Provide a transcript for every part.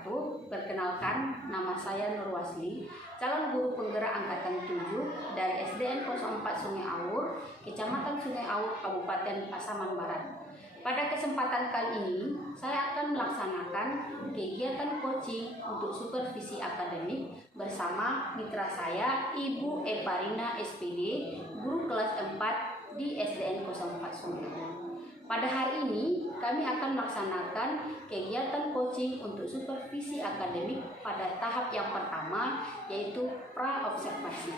wabarakatuh. Perkenalkan, nama saya Nur Wasli, calon guru penggerak angkatan 7 dari SDN 04 Sungai Awur, Kecamatan Sungai Awur, Kabupaten Pasaman Barat. Pada kesempatan kali ini, saya akan melaksanakan kegiatan coaching untuk supervisi akademik bersama mitra saya, Ibu Evarina SPD, guru kelas 4 di SDN 04 Sungai Awur. Pada hari ini, kami akan melaksanakan kegiatan coaching untuk supervisi akademik pada tahap yang pertama, yaitu pra-observasi.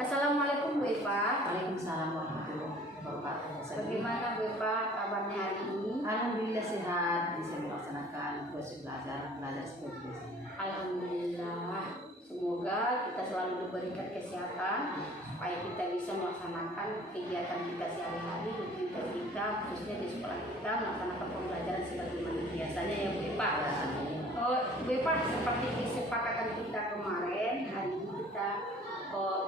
Assalamualaikum Bu Eva. Waalaikumsalam warahmatullahi wabarakatuh. Bagaimana Bu Eva kabarnya hari ini? Alhamdulillah sehat, bisa melaksanakan proses belajar seperti biasa. Alhamdulillah. Semoga kita selalu diberikan kesehatan supaya kita bisa melaksanakan kegiatan kita sehari-hari, rutinitas kita, khususnya di sekolah kita melaksanakan pembelajaran sebagaimana biasanya ya Bu Eva. Bu Eva, seperti kesepakatan kita kemarin, hari ini kita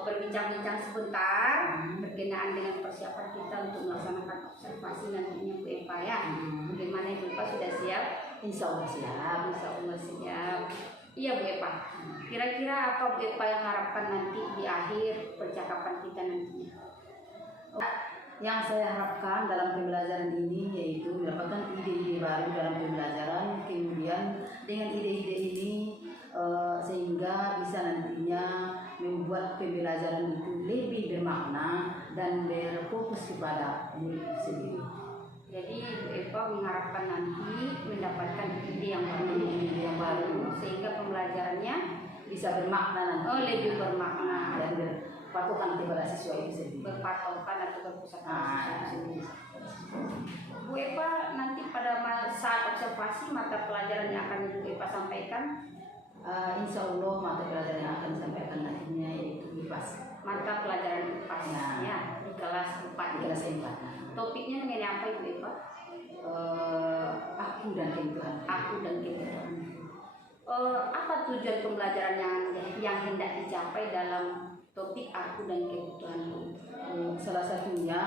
berbincang-bincang sebentar berkenaan dengan persiapan kita untuk melaksanakan observasi nantinya Bu Eva ya. Bagaimana Bu Eva, sudah siap? Insya Allah siap. Insya Allah siap. Iya Bu Eva. Kira-kira apa Bu Eva yang harapkan nanti di akhir percakapan kita nantinya? Yang saya harapkan dalam pembelajaran ini yaitu mendapatkan ide-ide baru dalam pembelajaran, kemudian dengan ide-ide ini sehingga bisa nantinya membuat pembelajaran itu lebih bermakna dan berfokus kepada murid sendiri. Jadi Bu Eva mengharapkan nanti mendapatkan ide yang baru sehingga pembelajarannya bisa bermakna nanti. Lebih bermakna dan berpatokan kepada siswa itu sendiri. Berpatokan atau berpusat pada siswa itu sendiri. Bu Eva, nanti pada saat observasi mata pelajaran yang akan Bu Eva sampaikan, insya Allah mata pelajaran yang akan disampaikan nantinya yaitu IPAS. Mata pelajaran IPAS ya, di kelas 4. Di kelas 4. Topiknya mengenai apa Bu Eva? Aku dan kebutuhan. Aku dan kebutuhan. Apa tujuan pembelajaran yang hendak dicapai dalam topik aku dan kebutuhan? Salah satunya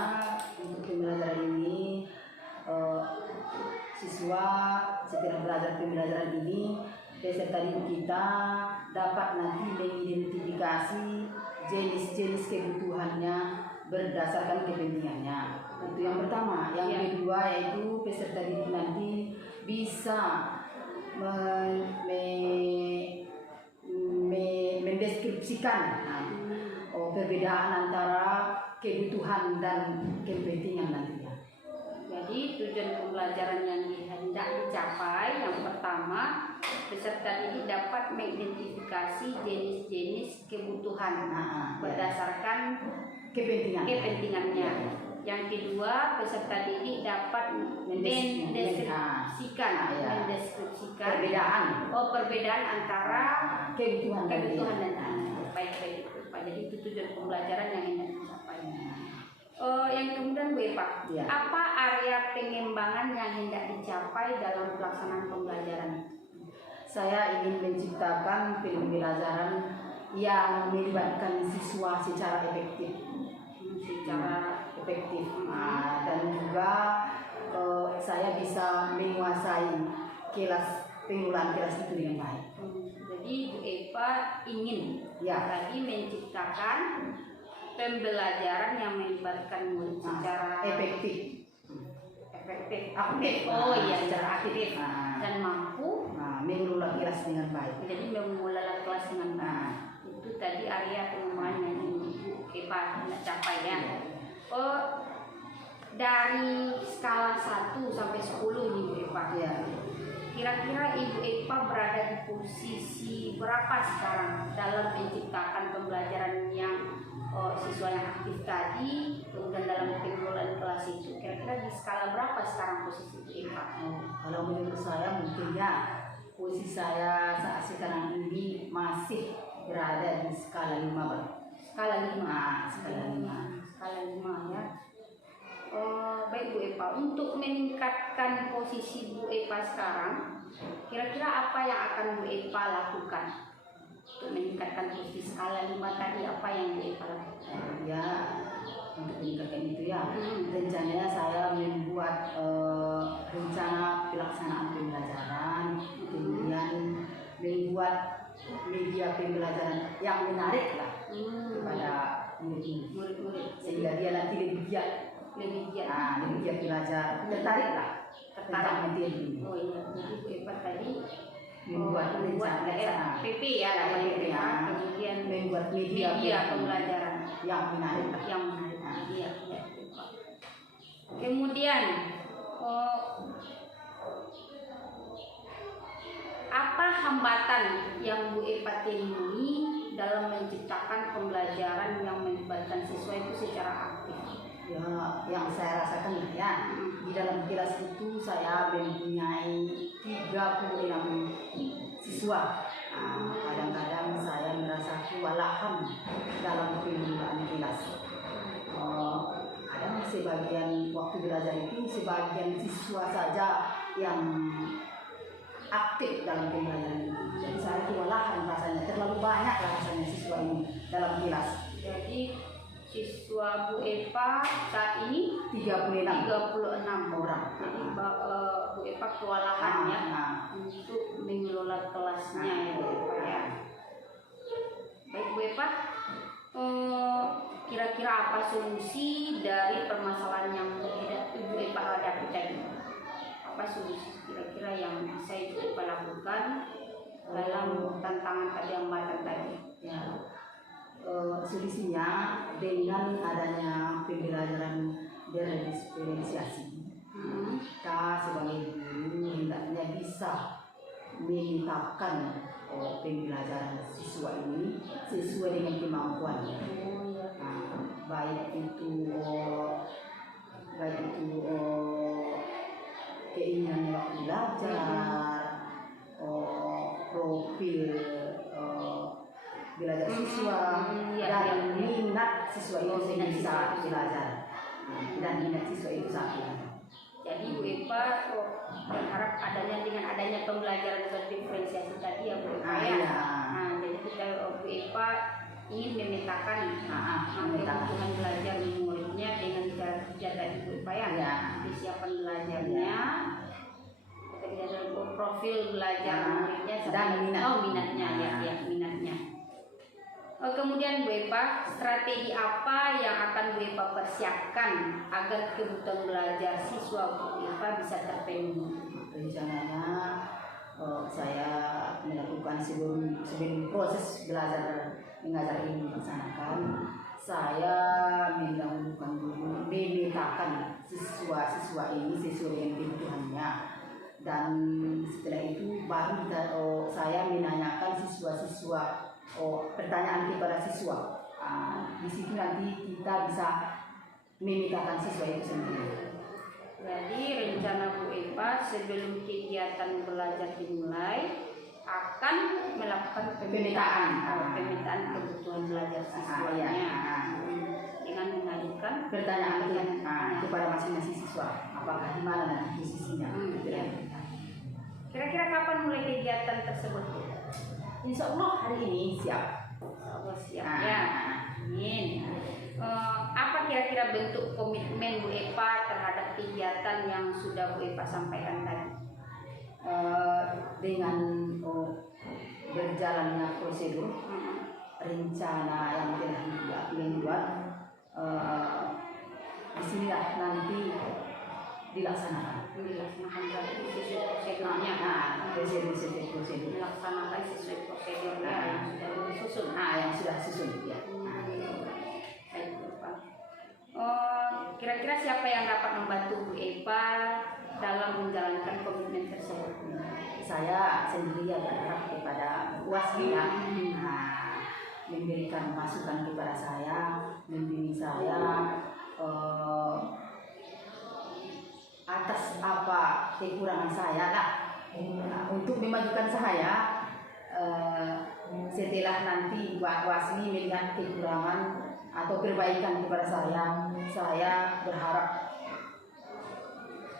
untuk pembelajaran ini siswa setelah belajar pembelajaran ini peserta didik kita dapat nanti mengidentifikasi jenis-jenis kebutuhannya berdasarkan kepentingannya. Itu yang pertama. Yang kedua yaitu peserta didik nanti bisa mendeskripsikan perbedaan antara kebutuhan dan kepentingan nantinya. Jadi tujuan pembelajaran yang hendak dicapai yang pertama, peserta didik dapat mengidentifikasi jenis-jenis kebutuhan berdasarkan kepentingannya. Yang kedua, peserta didik dapat mendeskripsikan perbedaan antara kebutuhan dan baik. Jadi itu tujuan pembelajaran yang hendak dicapai. Yang kemudian Bu Eva, apa area pengembangan yang hendak dicapai dalam pelaksanaan pembelajaran? Saya ingin menciptakan pembelajaran yang melibatkan siswa secara efektif. Dan juga saya bisa menguasai pengelolaan kelas itu dengan baik. Jadi Bu Eva ingin tadi menciptakan pembelajaran yang melibatkan murid secara efektif, aktif. Secara aktif dan mampu mengelola kelas dengan baik. Jadi mengelola kelas dengan baik. Itu tadi area pengembangan yang ingin Bu Eva capai ya. Dari skala 1 sampai 10 nih Bu Eva. Kira-kira Ibu Eva berada di posisi berapa sekarang dalam menciptakan pembelajaran yang siswa yang aktif tadi, kemudian dalam pengelolaan kelas itu? Kira-kira di skala berapa sekarang posisi Ibu Eva? Kalau menurut saya mungkin posisi saya saat sekarang ini masih berada di skala 5. Skala 5. Skala 5 ya. Baik Bu Eva, untuk meningkatkan posisi Bu Eva sekarang, kira-kira apa yang akan Bu Eva lakukan untuk meningkatkan posisi skala 5 tadi? Apa yang Bu Eva lakukan? Untuk meningkatkan itu rencananya saya membuat rencana pelaksanaan pembelajaran, kemudian yang menarik lah kepada murid-murid, sehingga dia nanti lebih giat lebih giat. lebih giat belajar, tertarik lah tentang materi ini. Oh iya, jadi Bu Epa tadi Membuat rencana PP ya, PP, kemudian membuat media pembelajaran yang menarik lah. yang menarik. Iya, iya. Kemudian apa hambatan yang Bu Epa temui dalam menciptakan pembelajaran yang melibatkan siswa itu secara aktif? Ya, yang saya rasakan ya, di dalam kelas itu saya mempunyai 36 siswa. Kadang-kadang saya merasa kewalahan dalam pembukaan kelas. Ada sebagian waktu belajar itu sebagian siswa saja yang aktif dalam pembelajaran itu. Jadi saya kewalahan rasanya, terlalu banyak rasanya siswa ini dalam kelas. Jadi siswa Bu Epa saat ini 36 orang. Jadi Bu Epa kewalahan ya untuk mengelola kelasnya ya Bu Epa ya. Baik Bu Epa, kira-kira apa solusi dari permasalahan yang Bu Epa hadapi tadi? Apa solusi kira-kira yang bisa Ibu Epa lakukan dalam tantangan tadi, hambatan tadi? Ya. Solusinya dengan adanya pembelajaran berdiferensiasi. Kita sebagai guru hendaknya bisa memetakan pembelajaran siswa ini sesuai dengan kemampuannya. Baik itu keinginan waktu belajar, profil belajar siswa, dan minat siswa itu sendiri saat belajar, dan minat siswa itu saat belajar. Jadi Bu Epa berharap dengan adanya pembelajaran berdiferensiasi tadi ya Bu Epa ya. Jadi kita Bu Epa ingin memetakan kebutuhan belajar muridnya dengan cara kerja tadi Bu Epa ya. Persiapan belajarnya, profil belajar muridnya dan minatnya ya minatnya. Kemudian Bu Epa, strategi apa yang akan Bu Epa persiapkan agar kebutuhan belajar siswa Bu Epa bisa terpenuhi? Rencananya saya melakukan sebelum proses belajar mengajar ini dilaksanakan, saya mendahulukan dulu memetakan siswa-siswa ini sesuai dengan kebutuhannya, dan setelah itu baru saya menanyakan siswa-siswa pertanyaan kepada siswa. Di situ nanti kita bisa memetakan siswa itu sendiri. Jadi rencana Bu Epa sebelum kegiatan belajar dimulai akan melakukan pemetaan kebutuhan belajar siswanya dengan mengajukan pertanyaan kepada masing-masing siswa, apakah di mana nanti posisinya. Kira-kira kapan mulai kegiatan tersebut? Insya Allah hari ini siap. Allah siap ya. Amin. Apa kira-kira bentuk komitmen Bu Epa terhadap kegiatan yang sudah Bu Epa sampaikan tadi? Dengan berjalannya prosedur rencana yang telah dibuat, disinilah nanti dilaksanakan berarti sesuai prosedurnya. Prosedur Melaksanakan sesuai prosedurnya yang sudah disusun. Yang sudah susun ya. Baik Bu Epa. Kira-kira siapa yang dapat membantu Bu Epa dalam menjalankan komitmen tersebut? Saya sendiri berharap kepada Wasli memberikan masukan kepada saya, membimbing saya atas apa kekurangan saya untuk memajukan saya. Setelah nanti Wasli melihat kekurangan atau perbaikan kepada saya berharap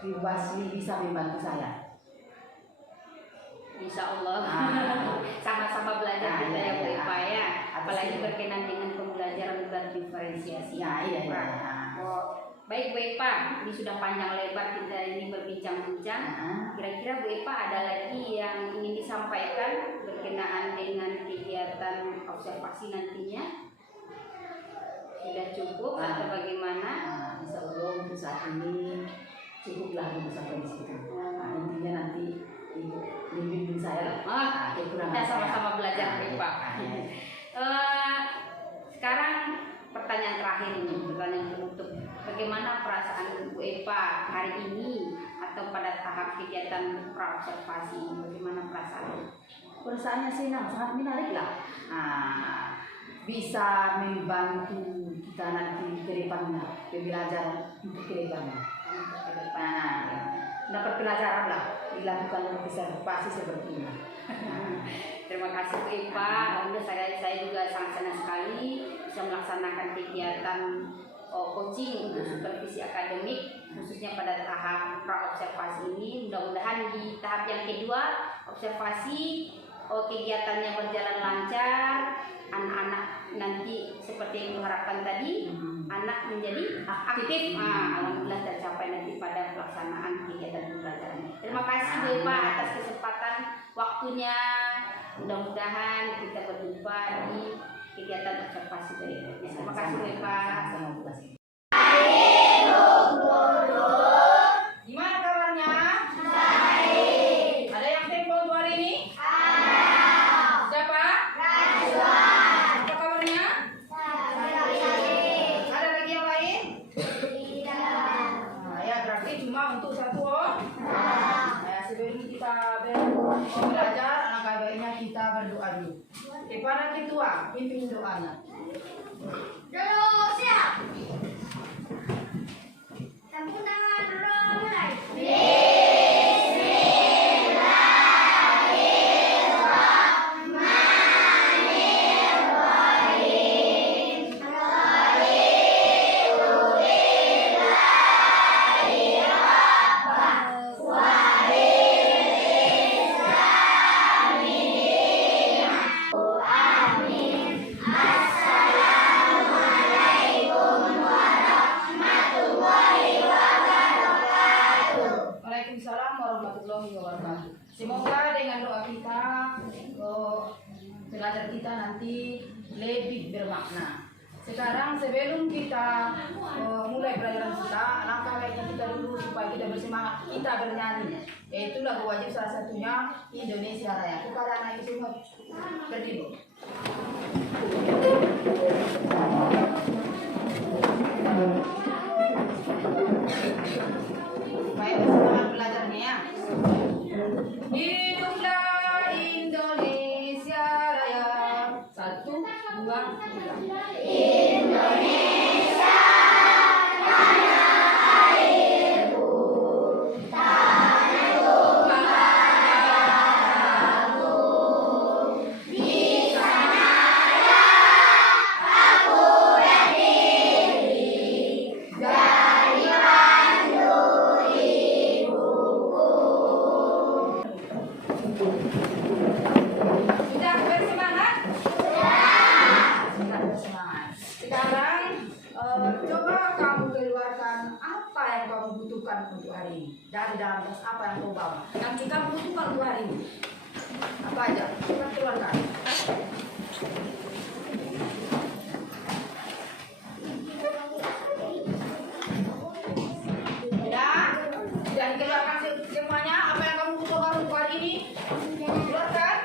Wasli bisa membantu saya. Insya Allah sama-sama belajar kita ya Bu Epa ya, apalagi berkenan dengan pembelajaran berdiferensiasi. Iya. Baik Bu Epa, ini sudah panjang lebar kita ini berbincang berbincang-bincang. Kira-kira Bu Epa ada lagi yang ingin disampaikan berkenaan dengan kegiatan observasi nantinya? Sudah cukup atau bagaimana? Insya Allah untuk saat ini cukuplah untuk sampai di situ. Intinya nanti bimbing saya kita sama-sama belajar Bu Epa. Sekarang pertanyaan terakhir ini, pertanyaan penutup. Bagaimana perasaan Bu Epa hari ini atau pada tahap kegiatan praobservasi? Bagaimana perasaannya? Perasaannya sih sangat menarik lah. Bisa membantu kita nanti ke depannya, pembelajaran untuk ke depannya. Dapat pelajaran lah dilakukan observasi seperti ini. Terima kasih Bu Epa. Alhamdulillah saya juga sangat senang sekali bisa melaksanakan kegiatan coaching untuk supervisi akademik khususnya pada tahap praobservasi ini. Mudah-mudahan di tahap yang kedua observasi kegiatannya berjalan lancar, anak-anak nanti seperti yang diharapkan tadi, anak menjadi aktif. Alhamdulillah tercapai nanti pada pelaksanaan kegiatan pembelajaran. Terima kasih Bu Epa atas kesempatan waktunya. Mudah-mudahan kita berjumpa di kegiatan observasi berikutnya. Terima kasih Bu Epa. Gimana kabarnya? Baik. Ada yang tempo untuk hari ini? Siapa? Apa kabarnya? Ada lagi yang lain? Ya berarti cuma untuk satu. Sebelum kita belajar, alangkah baiknya kita berdoa dulu. Kepada ketua, pimpin doanya. Waalaikumsalam warahmatullahi wabarakatuh. Semoga dengan doa kita, belajar kita nanti lebih bermakna. Sekarang sebelum kita mulai pelajaran kita, langkah baiknya kita dulu supaya kita bersemangat, kita bernyanyi. Yaitu lagu wajib salah satunya Indonesia Raya. Kepada anak itu semua berdiri. Baik, semangat belajarnya ya. Hiduplah Indonesia Raya. 1, 2, 3. Sudah bersemangat? Sudah bersemangat. Sekarang coba kamu keluarkan apa yang kamu butuhkan untuk hari ini. Dari dalam tas apa yang kamu bawa. Nanti kamu butuhkan untuk hari ini. Apa aja? Coba keluarkan. Sudah dikeluarkan semuanya. Apa yang kamu butuhkan untuk hari ini? Keluarkan.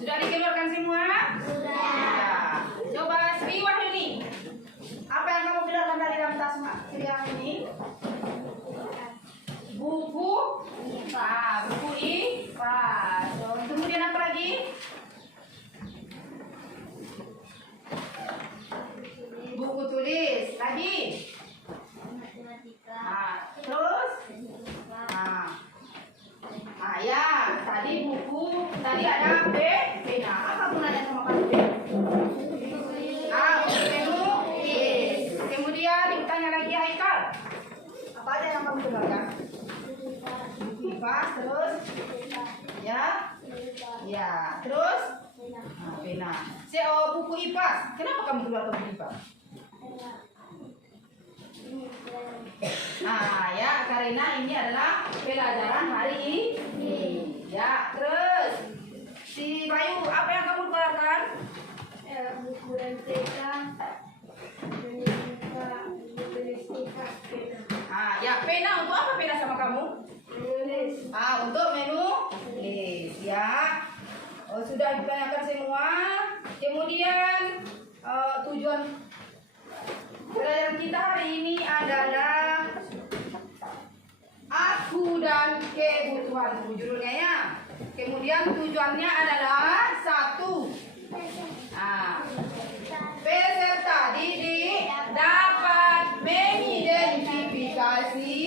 Sudah dikeluarkan semua? Sudah. Coba Sri Wahyuni. Apa yang kamu keluarkan dari dalam tas Sri Wahyuni? Buku. Buku IPA. Kemudian apa lagi? Buku tulis. Lagi? Terus? Ya, tadi buku, tadi ada pena. Apa gunanya sama kamu? Kemudian ditanya lagi Haikal. Apa aja yang kamu keluarkan? kipas, terus ya, ya, terus pena. Buku IPAS. Kenapa kamu keluarkan buku IPAS? Nah, ya, karena ini adalah pelajaran hari ini. Ya, terus si Bayu, apa yang kamu keluarkan? Buku MTK, Ya, pena. Untuk apa pena sama kamu? menulis. Untuk menulis, ya. Sudah ditanyakan semua. Kemudian tujuan pelajaran kita hari ini adalah aku dan kebutuhanku, judulnya ya. Kemudian tujuannya adalah 1. Peserta didik dapat mengidentifikasi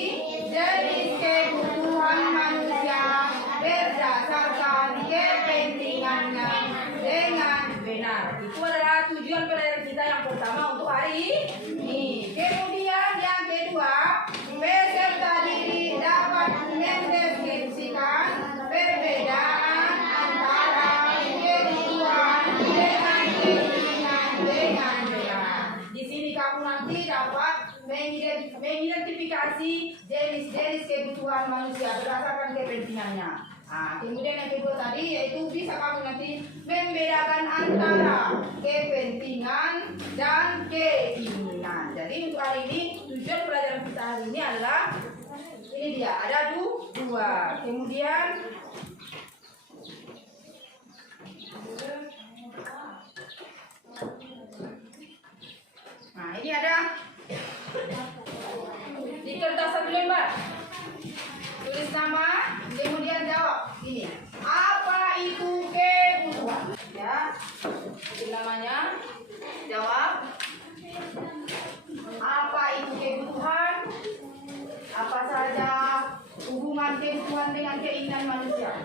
jenis kebutuhan manusia berdasarkan kepentingannya dengan benar. Itu adalah tujuan pelajaran kita yang pertama untuk hari ini. Kemudian yang kedua, peserta didik dapat mendeskripsikan perbedaan antara kebutuhan dengan kepentingan dengan benar. Di sini kamu nanti dapat mengidentifikasi jenis-jenis kebutuhan manusia berdasarkan kepentingannya. Kemudian yang kedua tadi yaitu bisa kamu nanti membedakan antara kepentingan dan keinginan. Jadi untuk hari ini tujuan pelajaran kita hari ini adalah ini dia, ada 2. Kemudian ini ada di kertas 1 lembar. Tulis nama, kemudian jawab. Ini, apa itu kebutuhan? Ya, tulis namanya, jawab. Apa itu kebutuhan? Apa saja hubungan kebutuhan dengan keinginan manusia?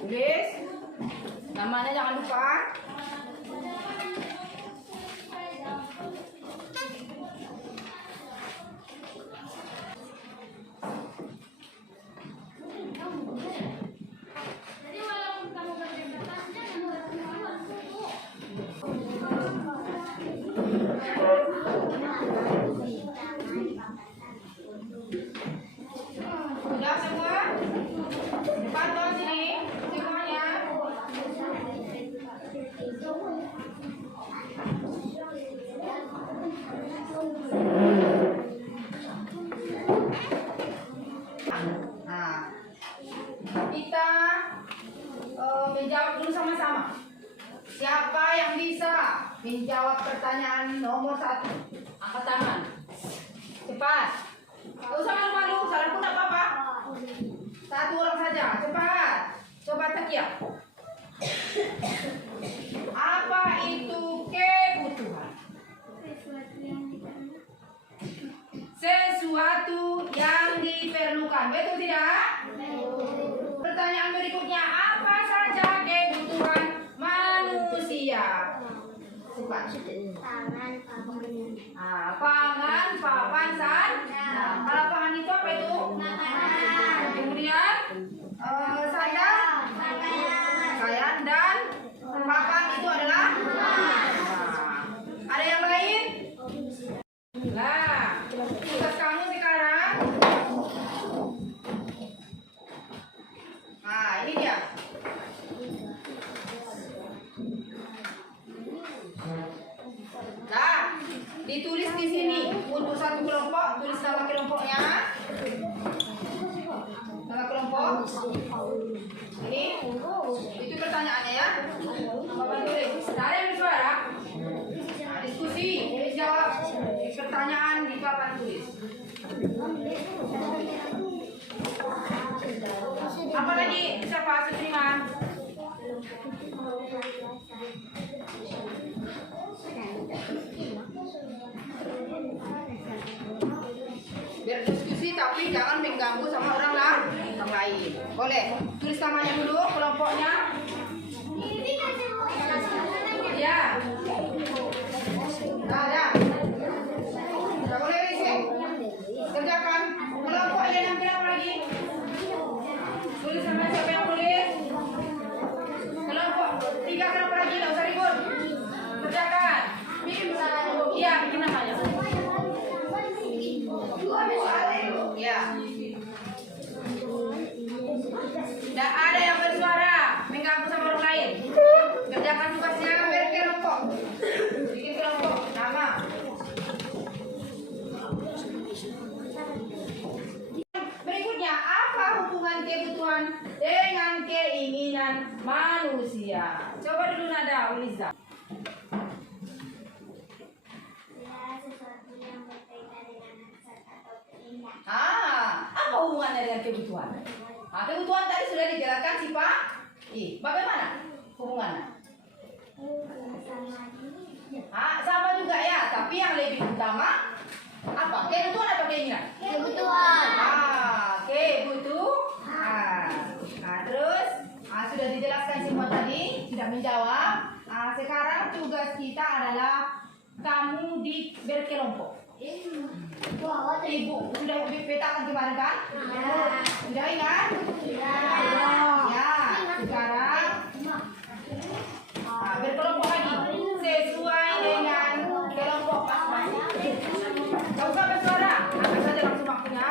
Tulis namanya, jangan lupa. Sudah semua? Pantau sini semuanya. Kita menjawab dulu sama-sama. Siapa yang bisa menjawab pertanyaan nomor 1? Angkat tangan. Cepat. Gak usah malu-malu, salah pun tidak apa-apa. 1 orang saja, cepat. Coba cek ya. Apa itu kebutuhan? Sesuatu yang diperlukan. Betul tidak? Pertanyaan berikutnya, apa saja kebutuhan manusia? Cepat. Pangan, papan, sandang. Kalau pangan itu apa itu? Kemudian sandang, pakaian, dan papan itu adalah. Ada yang lain? Nah, tugas kamu sekarang. Ini dia. Nah, ditulis di sini untuk 1 kelompok, tulis nama kelompoknya. Nama kelompok. Ini itu pertanyaannya ya. Bapak tulis. Ada yang bersuara? Diskusi, jawab pertanyaan di papan tulis. Apa lagi? Siapa terima? Berdiskusi tapi jangan mengganggu sama orang lain. Boleh. Tulis namanya dulu, kelompoknya. Ya. Nah, ya. Tidak boleh. Ya. Tidak ada yang bersuara mengganggu sama orang lain. Kerjakan tugasnya berkelompok. Bikin kelompok nama. Berikutnya, apa hubungan kebutuhan dengan keinginan manusia? Coba dulu nada Uliza. Apa hubungannya dengan kebutuhan? Kebutuhan tadi sudah dijelaskan sih Pak. Bagaimana hubungannya? Sama juga ya, tapi yang lebih utama apa? Kebutuhan atau keinginan? Kebutuhan. Kebutuhan. Terus sudah dijelaskan semua tadi, sudah menjawab. Sekarang tugas kita adalah kamu berkelompok. Ibu sudah petakan kemarin kan? Sudah ingat? Ya. Sekarang berkelompok lagi sesuai dengan kelompok masing-masing. Gak usah bersuara, ambil saja langsung waktunya.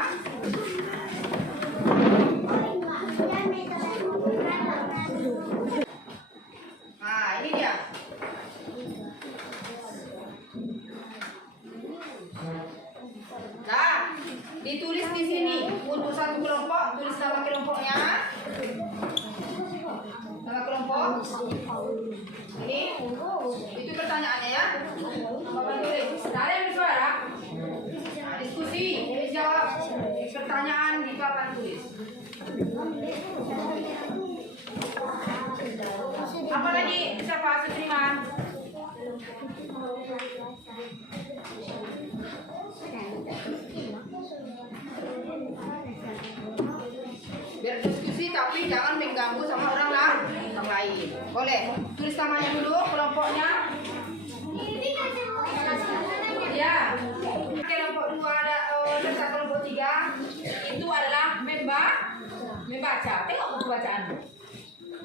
Ini dia. Nah, ditulis di sini untuk satu kelompok, tulis nama kelompoknya. Nama kelompok. Ini itu pertanyaannya ya. Bapak tulis. Ada yang bersuara? Diskusi, jawab pertanyaan di papan tulis. Apa lagi? Siapa Sutriman? Berdiskusi tapi jangan mengganggu sama orang lain. Boleh. Tulis namanya dulu, kelompoknya. Ya. Kelompok 2 ada dan kelompok 3 itu adalah membaca. Tengok buku bacaan.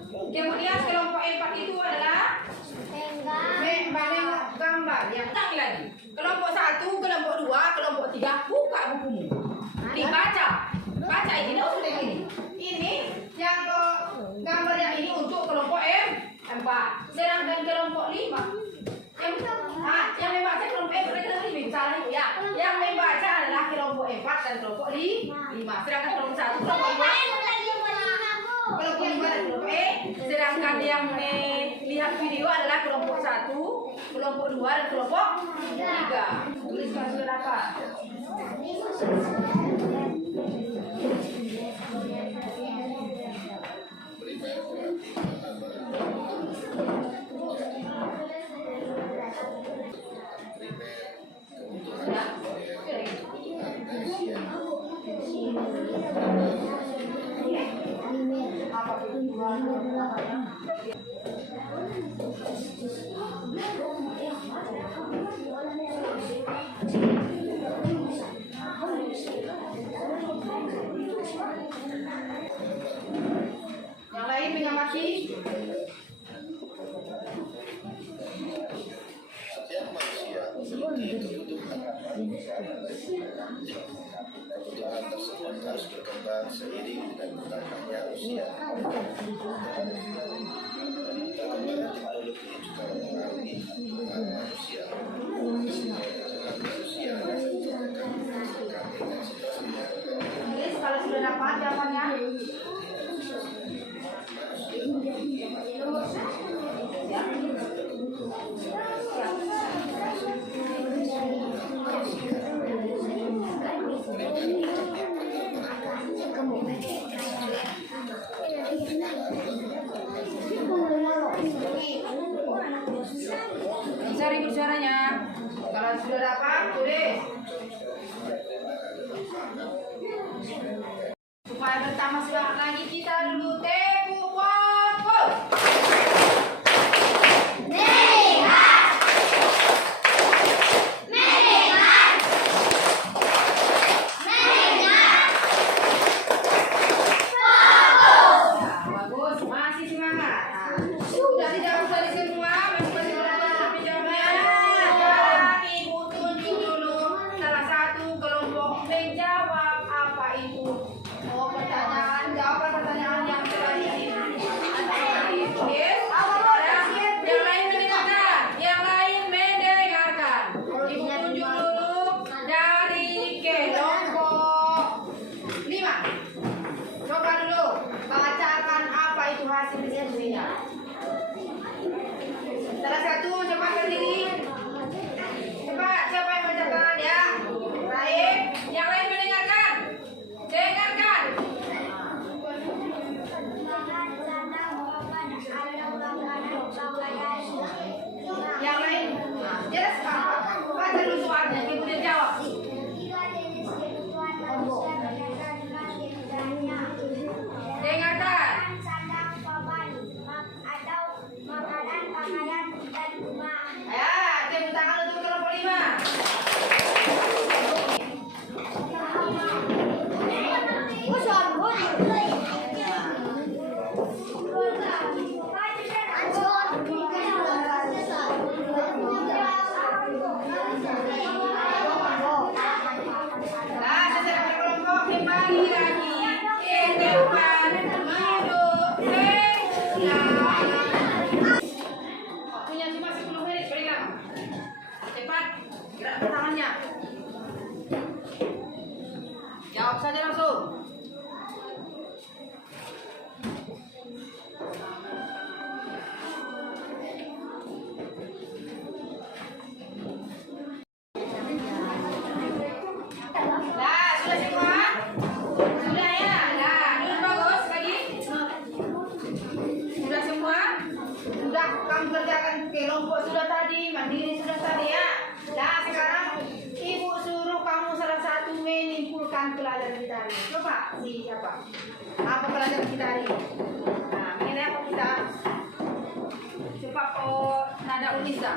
Kemudian kelompok 4 itu adalah menengok gambar. Yang ulangi lagi. Kelompok 1, kelompok 2, kelompok 3 buka bukumu. Dibaca. Baca ini untuk yang ini. Ini yang gambar yang ini untuk kelompok 4. Sedangkan kelompok 5 yang membaca kelompok 4 mereka lebih salah itu ya. Yang membaca adalah kelompok 4 dan kelompok 5. Sedangkan kelompok 1 kelompok 2 kelompok 5 dan kelompok sedangkan yang melihat video adalah kelompok 1, kelompok 2 dan kelompok 3. Tuliskan sudah apa? Yang lain mengamati. Setiap manusia memiliki kebutuhan. Kebutuhan tersebut harus berkembang seiring dengan bertambahnya usia. Perkembangan teknologi juga mempengaruhi kebutuhan manusia. Kebutuhan manusia akan menyesuaikan dengan situasinya. Tulis kalau sudah dapat jawabannya. Bisa ribut suaranya. Kalau sudah dapat, tulis. Supaya bertambah semangat lagi kita dulu tepu fokus. Bagus, masih semangat. Sudah tidak usah di semua, masih orang tapi jawabnya. Ibu tunjuk itu jawaban pertanyaan yang telah ditulis. Yang lain mendengarkan, yang lain mendengarkan. Ibu tunjuk dulu dari kelompok 5. Coba dulu bacakan apa itu hasil diskusinya. Salah satu cepat berdiri. Cepat, siapa yang bacakan ya? Baik, yang lain mendengarkan. Dengarkan. Yang lain, jelaskan. Baca dulu soalnya, kemudian jawab. Dengarkan. Ya, tepuk tangan untuk kelompok 5. Nah, secara berkelompok kembali lagi ke depan duduk tenang. Waktunya cuma 10 menit, paling lama. Cepat, gerakkan tangannya. Jawab saja langsung. Nah, sudah semua? Sudah ya? Nah, duduk bagus lagi. Sudah semua? Sudah kamu kerjakan kelompok sudah tadi, mandiri sudah tadi ya. Nah, sekarang ibu suruh kamu salah satu menyimpulkan pelajaran kita hari ini. Coba siapa? Apa pelajaran kita hari ini? Nah, mengenai apa kita? Coba nada Unisa.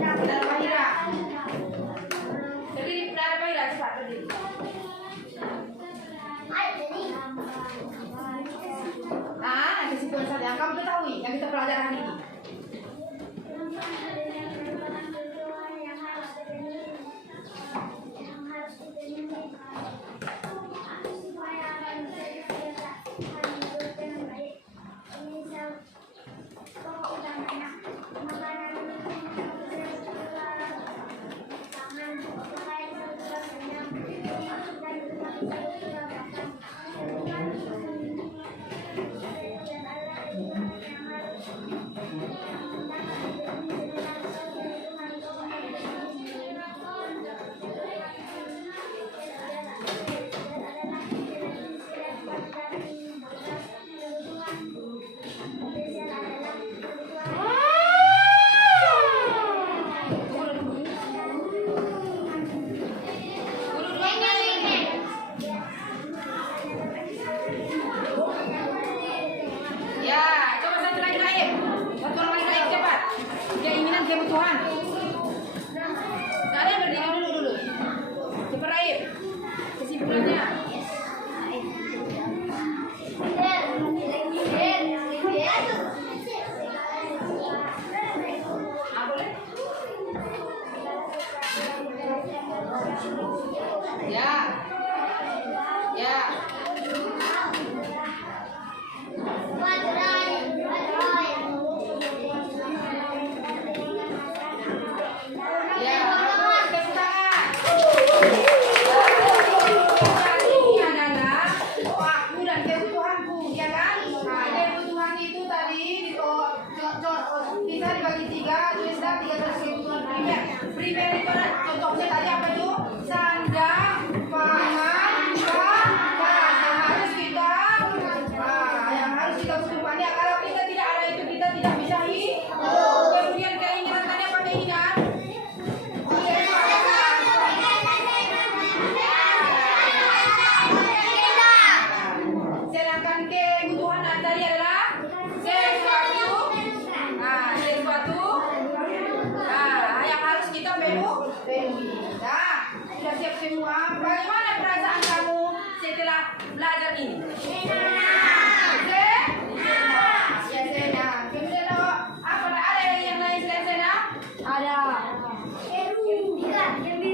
Nada Mahira. Berdiri, nada Mahira, cepat berdiri. Nah, kesimpulan saja yang kamu ketahui yang kita pelajari hari ini. Ya, coba satu lagi Raib. Satu orang lagi Raib cepat. Keinginan kebutuhan. Kalian berdiri dulu. Cepat Raib. Kesimpulannya. Ya. Ya. Ya, tepuk tangan. Ini adalah aku dan kebutuhanku, ya kan? Nah, kebutuhan itu tadi bisa dibagi 3, tuliskan 3 jenis kebutuhan primer. Primer itu ada contohnya tadi apa itu? Sandang, pangan, papan. Yang harus kita butuhkan ya. Kalau kita tidak ada itu kita tidak bisa hidup. Kemudian keinginan tadi apa keinginan? Sedangkan kebutuhan tadi adalah sesuatu yang harus kita penuhi. Nah, sudah siap semua. Bagaimana perasaan kamu setelah belajar ini? Senang. Kemudian apa ada yang lain selain senang? Ada.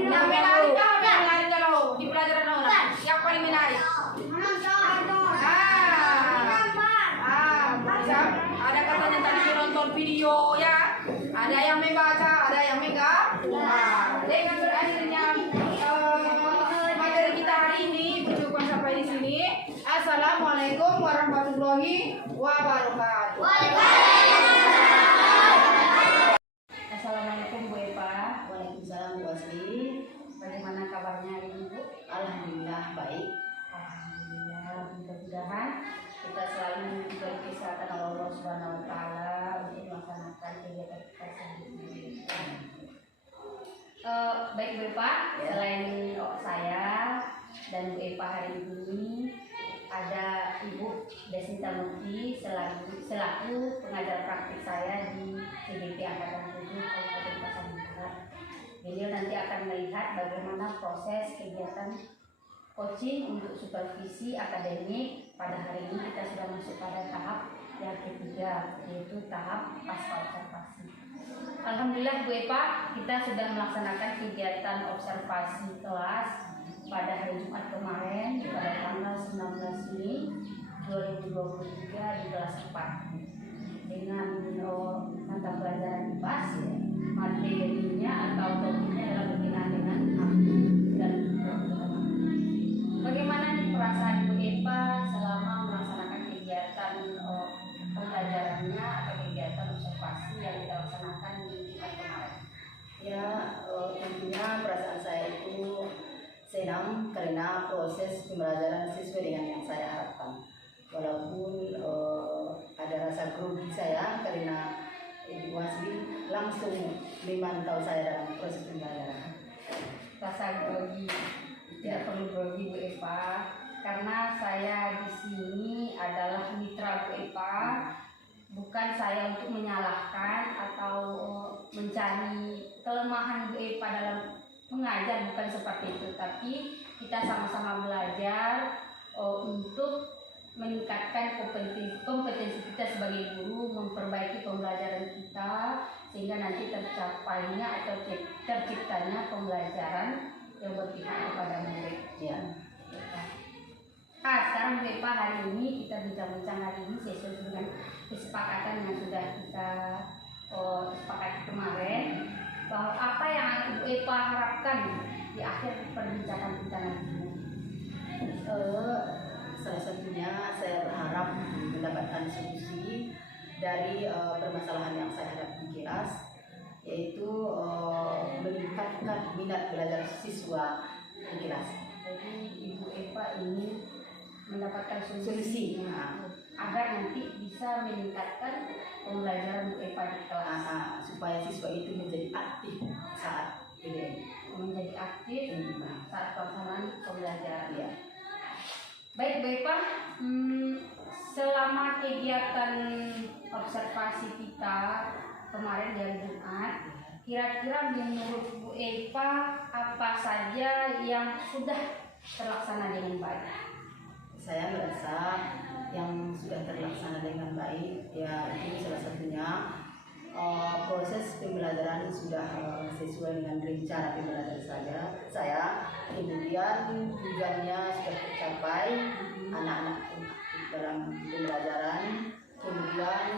Yang menarik apa yang menarik kalau di pelajaran orang? Yang paling menarik? dengan berakhirnya materi kita hari ini, Ibu cukupkan sampai di sini. Assalamualaikum warahmatullahi wabarakatuh. Assalamualaikum Bu Epa. Waalaikumsalam Bu Asli. Bagaimana kabarnya hari ini Bu? Alhamdulillah baik. Alhamdulillah, mudah-mudahan kita selalu diberi kesehatan oleh Allah Subhanahu wa taala untuk melaksanakan kegiatan kita selanjutnya. Baik Bu Epa, selain saya dan Bu Epa hari ini ada Ibu Desinta Mukti selaku pengajar praktik saya di CDP Angkatan 7 Kabupaten Pasaman Barat. Beliau nanti akan melihat bagaimana proses kegiatan coaching untuk supervisi akademik. Pada hari ini kita sudah masuk pada tahap yang ketiga, yaitu tahap pasca observasi. Alhamdulillah Bu Epa, kita sudah melaksanakan kegiatan observasi kelas pada hari Jumat kemarin pada tanggal 19 Juni 2023 di kelas 4 dengan mata pelajaran IPAS, materinya atau topiknya adalah berkenaan dengan HAM dan programa. Bagaimana nih perasaan Bu Epa selama melaksanakan kegiatan pembelajarannya atau kegiatan observasi yang kita laksanakan di Jumat kemarin? Ya, tentunya perasaan saya itu senang karena proses pembelajaran sesuai dengan yang saya harapkan. Walaupun ada rasa grogi saya karena Ibu Asli langsung memantau saya dalam proses pembelajaran. Rasa grogi, tidak perlu grogi Bu Epa, karena saya di sini adalah mitra Bu Epa. Bukan saya untuk menyalahkan atau mencari kelemahan Bu Epa dalam mengajar, bukan seperti itu, tapi kita sama-sama belajar untuk meningkatkan kompetensi kita sebagai guru, memperbaiki pembelajaran kita sehingga nanti tercapainya atau terciptanya pembelajaran yang berpihak kepada murid. Ya. Sekarang Bu Epa, hari ini kita bincang-bincang hari ini sesuai dengan kesepakatan yang sudah kita sepakati kemarin, bahwa apa yang Bu Epa harapkan di akhir perbincangan-perbincangan ini. Salah satunya saya berharap mendapatkan solusi dari permasalahan yang saya hadapi di kelas, yaitu meningkatkan minat belajar siswa di kelas. Jadi Ibu Epa ini mendapatkan Solusi. agar nanti bisa meningkatkan pembelajaran Bu Epa di kelas, Supaya siswa itu menjadi aktif saat PDM. menjadi aktif saat pelaksanaan pembelajaran. Ya. Baik Bu Epa, selama kegiatan observasi kita kemarin di hari Jumat, kira-kira menurut Bu Epa apa saja yang sudah terlaksana dengan baik? Saya merasa yang sudah terlaksana dengan baik, ya ini salah satunya proses pembelajaran sudah sesuai dengan rencana pembelajaran saya. Kemudian tujuannya sudah tercapai, anak-anak aktif dalam pembelajaran. Kemudian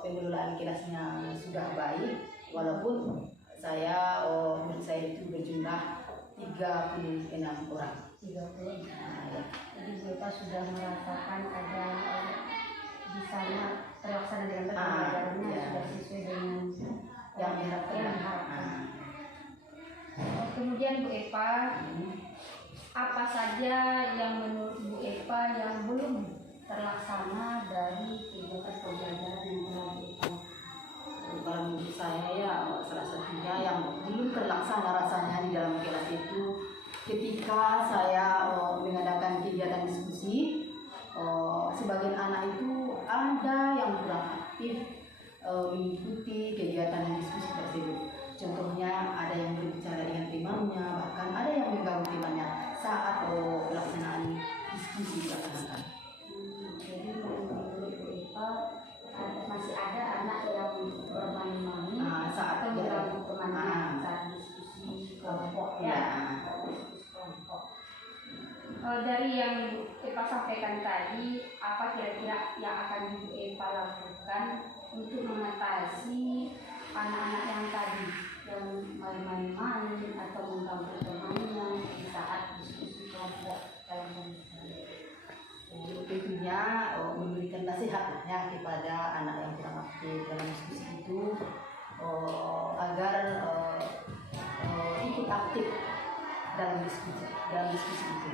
pengelolaan kelasnya sudah baik, walaupun saya menurut saya itu berjumlah 36 orang. 30. Ya. Jadi Bu Epa sudah merasakan ada di sana terlaksana dengan baik pembelajarannya, ya. sudah sesuai dengan Yang diharapkan. Kemudian Bu Epa, apa saja yang menurut Bu Epa yang belum terlaksana dari kegiatan pembelajaran yang telah Bu Epa? Kalau menurut saya ya salah satunya yang belum terlaksana rasanya di dalam kelas itu ketika saya mengadakan kegiatan diskusi, sebagian anak itu ada yang kurang aktif mengikuti kegiatan diskusi tersebut. Contohnya ada yang berbicara dengan temannya, bahkan ada yang mengganggu temannya saat pelaksanaan diskusi dilaksanakan. Jadi menurut Bu Epa masih ada anak yang bermain-main saat atau mengganggu temannya saat diskusi kelompok ya. Dari yang Epa sampaikan tadi, apa kira-kira yang akan Ibu Epa lakukan untuk mengatasi anak-anak yang tadi yang main-main atau mengganggu temannya di saat diskusi kelompok dalam pemikiran. Tentunya memberikan nasihat ya kepada anak yang kurang aktif dalam diskusi itu agar ikut aktif dalam diskusi itu.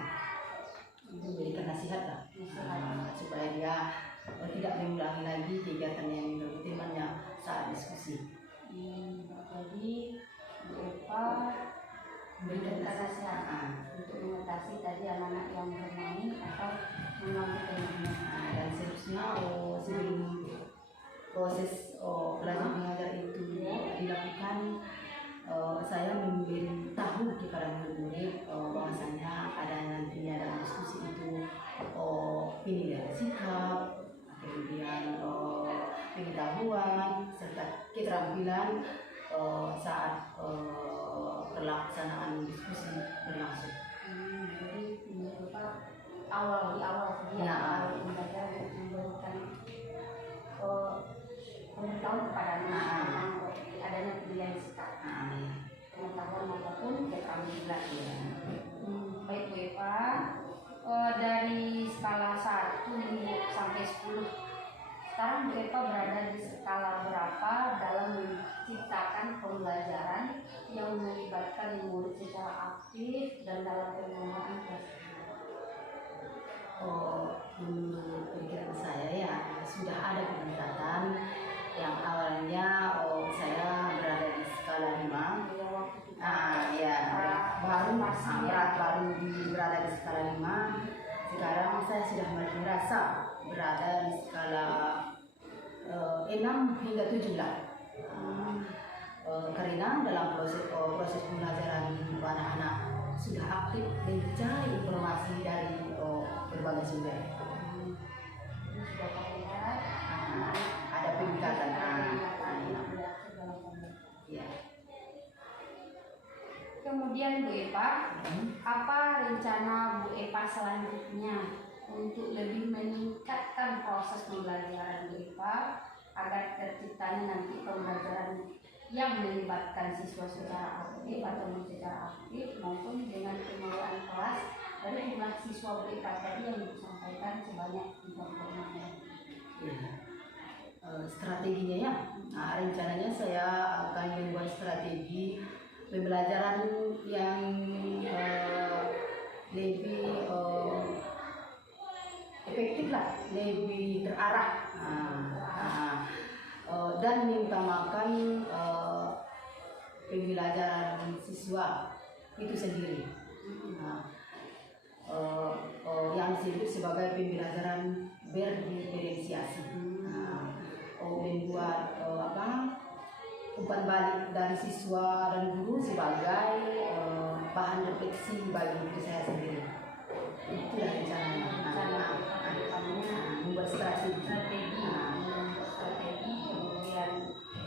Memberikan nasihat lah, supaya dia tidak mengulangi lagi kegiatan yang menurut temannya saat diskusi. Jadi Bu Eva Memberikan nasihat untuk mengatasi tadi anak-anak yang bermain atau mengganggu temannya. Dan seharusnya sebelum proses belajar mengajar itu dilakukan, saya memberitahu kepada murid-murid bahwasanya ada nantinya dalam diskusi itu penilaian sikap, kemudian pengetahuan serta keterampilan saat pelaksanaan diskusi berlangsung. Jadi menurut Pak di awal pembelajaran memberikan pengetahuan kepada anak tentang adanya penilaian sikap, pengetahuan maupun keterampilan. Baik Bu Eva, dari skala 1 sampai 10, sekarang Bu Eva berada di skala berapa dalam menciptakan pembelajaran yang melibatkan murid secara aktif dan dalam pengelolaan kelas? Menurut pikiran saya ya sudah ada peningkatan. Yang awalnya saya berada di skala 5. Baru berada di skala 5. Sekarang saya sudah mulai merasa berada di skala 6 hingga 7 lah. Karena dalam proses pembelajaran anak-anak sudah aktif mencari informasi dari berbagai sumber. Sudah terlihat Ada peningkatan. Ya. Kemudian Bu Eva, apa rencana Bu Eva selanjutnya untuk lebih meningkatkan proses pembelajaran Bu Eva agar terciptanya nanti pembelajaran yang melibatkan siswa secara aktif atau secara aktif maupun dengan pengelolaan kelas dari jumlah siswa Bu Eva tadi yang disampaikan sebanyak 35. Strateginya ya, rencananya saya akan membuat strategi pembelajaran yang lebih efektif lah, lebih terarah, dan mengutamakan pembelajaran siswa itu sendiri. Yang disebut sebagai pembelajaran berdiferensiasi. Membuat umpan balik dari siswa dan guru sebagai bahan refleksi bagi diri saya sendiri. Itulah rencananya. Membuat strategi, kemudian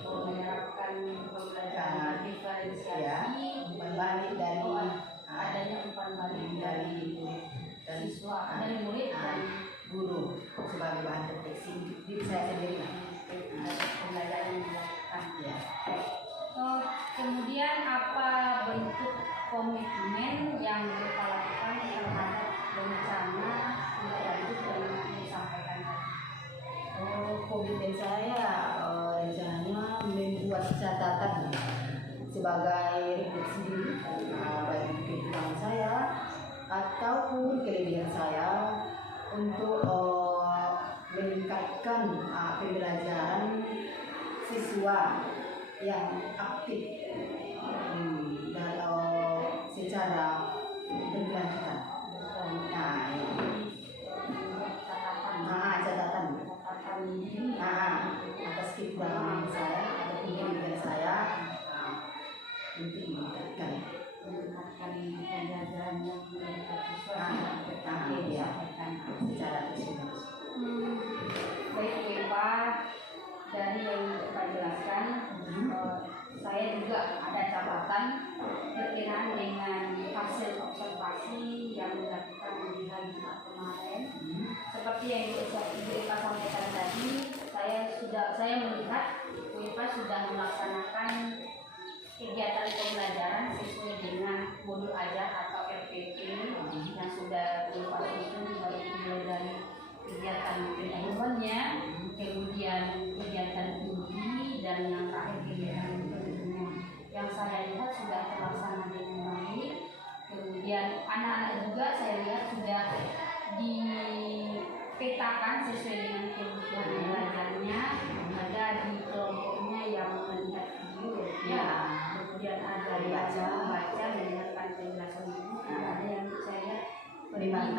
menerapkan pembelajaran diferensiasi, umpan balik dari adanya umpan balik dari siswa, dari murid dan guru sebagai bahan refleksi untuk diri saya sendiri. pembelajaran yang dilakukan. Ya. Kemudian apa bentuk komitmen yang kita lakukan terhadap rencana tindak lanjut yang disampaikan tadi? Komitmen saya rencananya membuat catatan sebagai refleksi diri, bagi kekurangan saya ataupun kelebihan saya untuk meningkatkan pembelajaran siswa yang aktif dan secara berkelanjutan. Catatan atas kekurangan saya ataupun kelebihan saya untuk meningkatkan pembelajaran yang melibatkan siswa secara terus. Baik Bu Eva, dari yang Bapak jelaskan, saya juga ada catatan berkenaan dengan hasil observasi yang dilakukan di hari Jumat kemarin. Seperti yang Ibu Eva sampaikan tadi, saya melihat Bu Eva sudah melaksanakan kegiatan pembelajaran sesuai dengan modul ajar atau RPP yang sudah dipastikan mulai dari kegiatan pendahuluannya, kemudian kegiatan inti, dan yang terakhir kegiatan pendidikan. Yang saya lihat sudah terlaksana dengan baik. Kemudian anak-anak juga saya lihat sudah dipetakan sesuai dengan kebutuhan belajarnya. Ada di kelompoknya yang melihat video, ya. Kemudian ada yang baca, mendengarkan penjelasan ibu. Ada yang saya lihat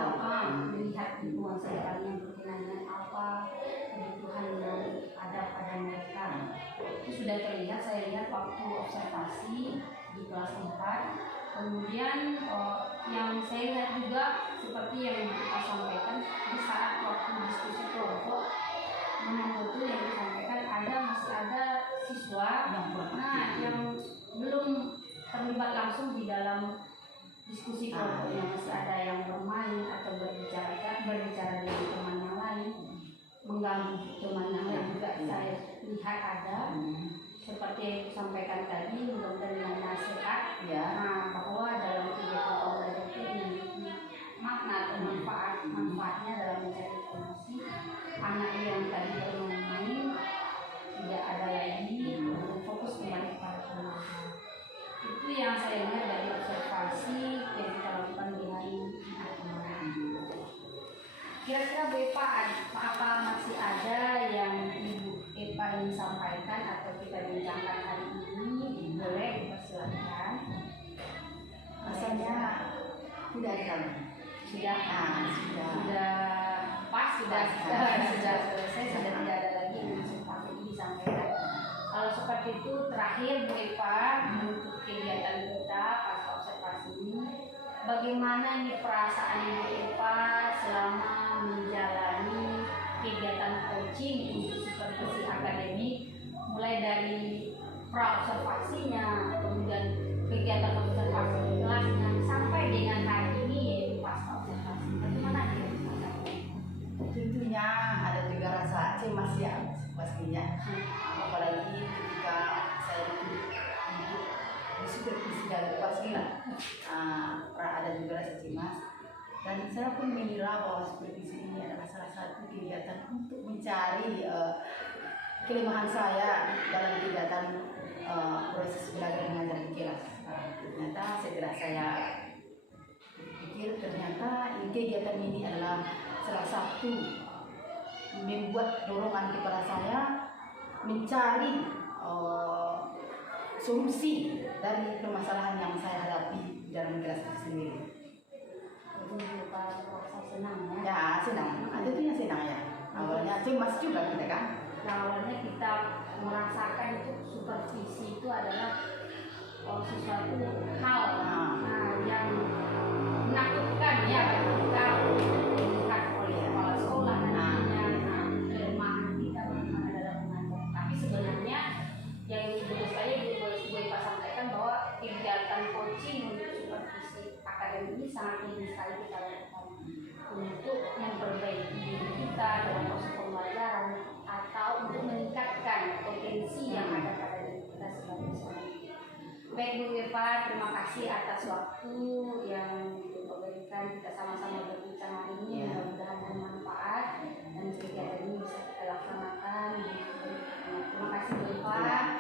melihat lingkungan sekitarnya berkenaan dengan apa kebutuhan yang ada pada mereka. Itu sudah terlihat, saya lihat waktu observasi di kelas 4. Kemudian yang saya lihat juga seperti yang kita sampaikan di saat waktu diskusi kelompok, menurut itu yang disampaikan masih ada siswa yang belum terlibat langsung di dalam diskusi kelompok, yang masih ada yang bermain atau berbicara dengan teman yang lain, mengganggu teman yang lain juga saya lihat ada. Seperti yang disampaikan tadi, mudah-mudahan dengan nasihat bahwa dalam kegiatan pembelajaran itu memiliki makna atau manfaatnya dalam mencari informasi. Anak yang tadi bermain tidak ada lagi, fokus kembali pada pelajaran. Itu yang saya lihat dari observasi yang kita lakukan di hari kemarin. Kira-kira Bu Epa, apa masih ada yang Ibu Epa ingin sampaikan atau kita bincangkan hari ini? Boleh dipersilakan. Rasanya tidak ada. Sudah pas, sudah selesai, sudah tidak ada lagi yang masih disampaikan. Kalau seperti itu, terakhir Bu Epa untuk kegiatan kita pas observasi ini, bagaimana nih perasaan Ibu Epa selama menjalani kegiatan coaching untuk supervisi akademik, mulai dari pra-observasinya, kemudian kegiatan observasi di kelasnya, sampai dengan hari ini yaitu pasca observasi. Bagaimana dia perasaannya? Tentunya ada juga rasa cemas ya pastinya, apalagi ketika saya duduk supervisi dan pastilah ada juga rasa cemas. Dan saya pun mengira bahwa supervisi ini adalah salah satu kegiatan untuk mencari kelemahan saya dalam kegiatan proses belajar mengajar di kelas. Ternyata setelah saya pikir, ternyata kegiatan ini adalah salah satu membuat dorongan kepada saya mencari solusi dari permasalahan yang saya hadapi dalam kelas itu sendiri. Itu Pak merasa senang ya? Ya senang, tentunya senang ya. Awalnya cemas juga kita kan. Nah, awalnya kita merasakan itu supervisi itu adalah sesuatu hal yang menakutkan ya bagi kita, dilihat oleh kepala sekolah nantinya. Kelemahan kita bagaimana dalam mengajar. Tapi sebenarnya yang betul sekali Bu Epa sampaikan bahwa kegiatan coaching untuk supervisi akademik ini sangat penting sekali kita lakukan untuk memperbaiki diri kita dalam proses pembelajaran atau untuk meningkatkan potensi yang ada pada diri kita sebagai seorang. Baik Bu Epa, terima kasih atas waktu yang diberikan, kita sama-sama berbincang hari ini. Mudah-mudahan bermanfaat dan kegiatan ini bisa kita laksanakan. Terima kasih Bu Epa.